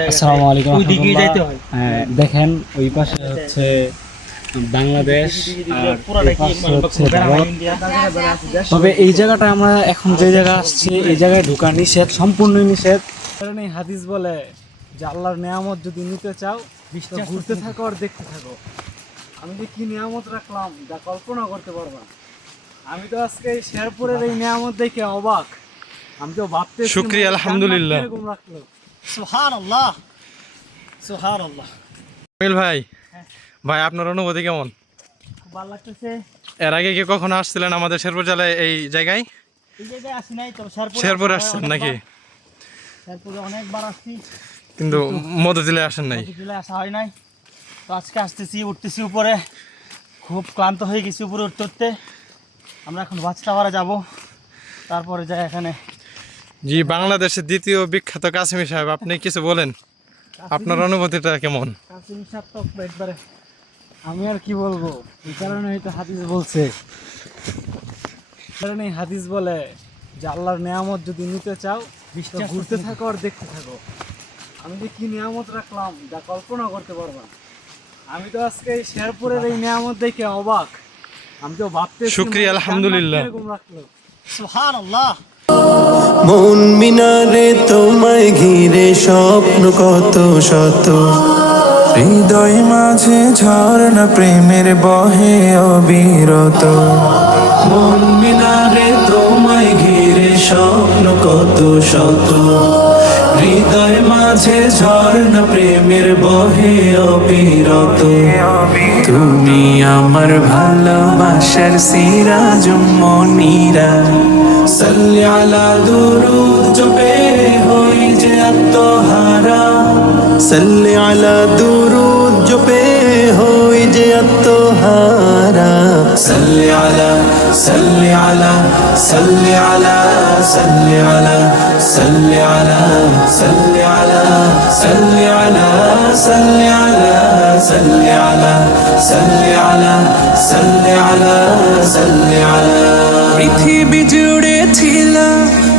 আসসালামু আলাইকুম ওই দিকেই যাইতে হয়। দেখেন ওই পাশে হচ্ছে বাংলাদেশ মানে হচ্ছে বেড়া ভারত। ইন্ডিয়া। তবে এই জায়গাটা আমরা এখন যে জায়গায় আসছি এই জায়গায় ঢোকা নিষেধ সম্পূর্ণ নিষেধ। কারণ এই হাদিস বলে যে আল্লাহর নিয়ামত যদি নিতে চাও ঘুরতে থাকো আর দেখতে থাকো। আমি যে কি নিয়ামত রাখলাম যা কল্পনা করতে পারবা না। আমি তো আজকে শেরপুরের এই নিয়ামত দেখে অবাক। আমি তো ভাবতে শুকরিয়া, আলহামদুলিল্লাহ। এরকম রাখল। ভাই ভাই আপনার অনুভূতি কেমন? খুব ভালো লাগতেছে। এর আগে কি কখনো আসছিলেন আমাদের শেরপুর জেলায় এই জায়গায়? এই জায়গায় আসি নাই তো শেরপুর শেরপুর আসছেন নাকি? শেরপুরে অনেকবার আসছি। কিন্তু মধুজিলে আসেন নাই। আসা হয় নাই। তো আজকে আসতেছি উঠতেছি উপরে। খুব ক্লান্ত হয়ে গেছি উপরে উঠতে উঠতে। আমরা এখন টাওয়ারে যাব। তারপরে যাই এখানে। জি বাংলাদেশের দ্বিতীয় বিখ্যাত কাশ্মীর সাহেব আপনি কিছু বলেন? আপনার অনুভূতিটা কেমন? কাসিম সাহেব তো একবারে আমি আর কি বলব? এই কারণে হয়তো হাদিস বলছে। কারণে এই হাদিস বলে যে আল্লাহর নিয়ামত যদি নিতে চাও তো ঘুরতে থাকো। আর দেখতে থাকো। আমি যে কি নিয়ামত রাখলাম যা কল্পনা করতে পারবা না। আমি তো আজকে এই শেরপুরের এই নিয়ামত দেখে অবাক। আমি তো ভাবতে শুকরিয়া, আলহামদুলিল্লাহ। এরকম রাখল? সুবহানাল্লাহ। মন মিনারে তোমায় ঘিরে স্বপ্ন কত শত। হৃদয় মাঝে ঝর্ণা প্রেমের বহে অবিরত। মন মিনারে তোমায় ঘিরে স্বপ্ন কত শত। হৃদয় মাঝে ঝর্ণা, প্রেমের বহে অবিরত। তুমি আমার ভালোবাসার সিরাজ মনিরা। সাল্লি আলা দুরুদ, জপে হই যে আত্মহারা। সাল্লি আলা দুরুদ, জপে হই যে আত্মহারা। সাল্লি সাল্লি আলা সাল্লি আলা সাল্লি আলা সাল্লি আলা সাল্লি আলা সাল্লি আলা সাল্লি আলা সাল্লি আলা সাল্লি আলা সাল্লি আলা সাল্লি আলা পৃথিবী জুড়ে ছিল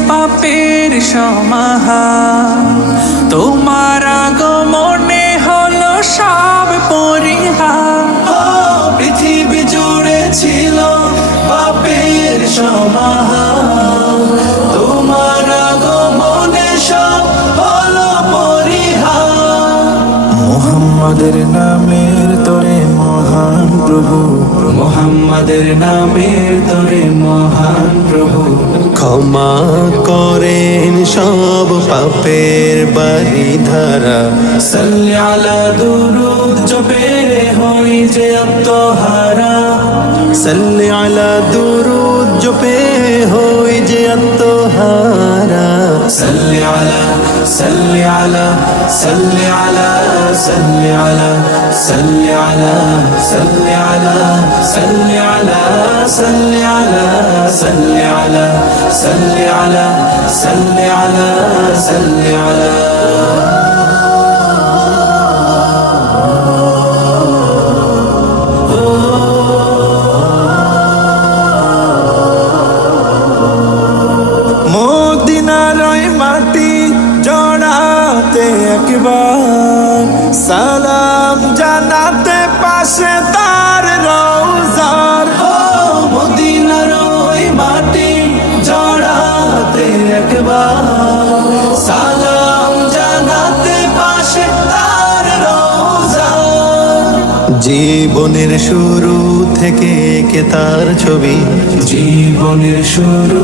পাপের সমাহার মোহাম্মদের নামের তোরে মহান প্রভু। মোহাম্মদের নামের তোরে মহান প্রভু। ক্ষমা করেন সব পাপের বাড়ি ধারা সাল্লি আলা দুরুদ জপে হই যে আত্মহারা। সাল্লি আলা দুরুদ জপে হই যে আত্মহারা সাল্লি আলা সাল্লি আলা সাল্লি আলা সাল্লি আলা সাল্লি আলা সাল্লি আলা সাল্লি আলা সাল্লি আলা সাল্লি আলা সাল্লি আলা সাল্লি আলা সাল্লি আলা একবার সালাম জানাতে পাশে তার রওজার। ও মদিনার ওই মাটি জড়াতে একবার। সালাম জানাতে পাশে তার রওজার। জীবনের শুরু থেকে কে তার ছবি? জীবনের শুরু